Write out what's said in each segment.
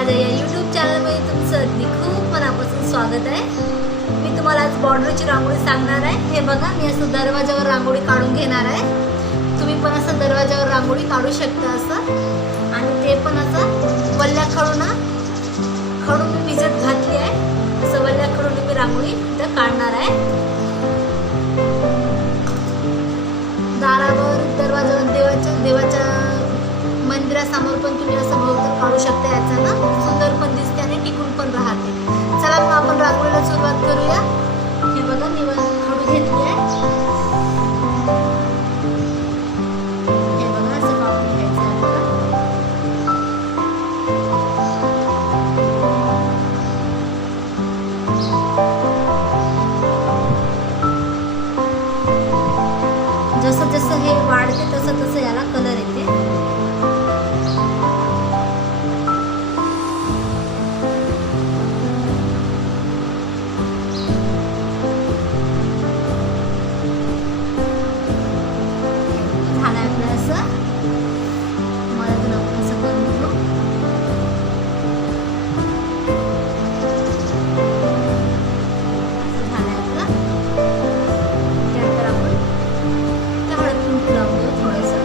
माझ्या या यूट्यूब चॅनलमध्ये तुमचं अगदी खूप मनापासून स्वागत आहे। मी तुम्हाला आज बॉर्डरची रांगोळी सांगणार आहे। हे बघा, मी असं दरवाजावर रांगोळी काढून घेणार आहे। तुम्ही पण असं दरवाजावर रांगोळी काढू शकता असं, आणि ते पण असं वल्ल्या खडून मी भिजत घातली आहे। असं वल्ल्या खडून मी रांगोळी इथं काढणार आहे। दारावर, दरवाजावर, देवाच्या मंदिरासमोर पण तुम्ही असं भोवतं काढू शकता। याचा ना सुंदर पण दिसते आणि टिकून पण राहते। चला मग आपण रांगोळीला सुरुवात करूया। हे बघा, मी खडू घेतली आहे। हे बघा, असं काढून घ्यायचं आहे बघा। जसं जसं हे वाढते तसं तसं याला कलर येते। झालं आपलं असं, मला तर आपण असं करून घेऊ। असं झालं आपलं। त्यानंतर आपण हळद कुंकू लावून घेऊ थोडंसं।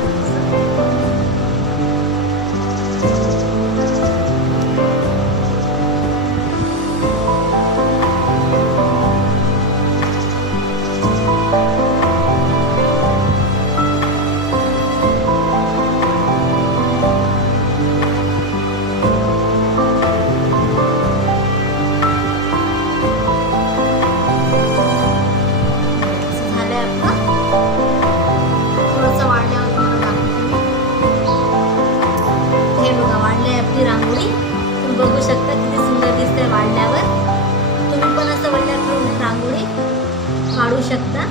रांगोळी तुम्ही बघू शकता किती सुंदर दिसते वाढल्यावर। तुम्ही पण असं वल्ल्या करून रांगोळी काढू शकता।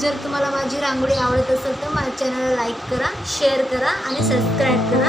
जर तुम्हाला माझी रांगोळी आवडत असेल तर माझ्या चॅनलला लाईक करा, शेअर करा आणि सबस्क्राईब करा।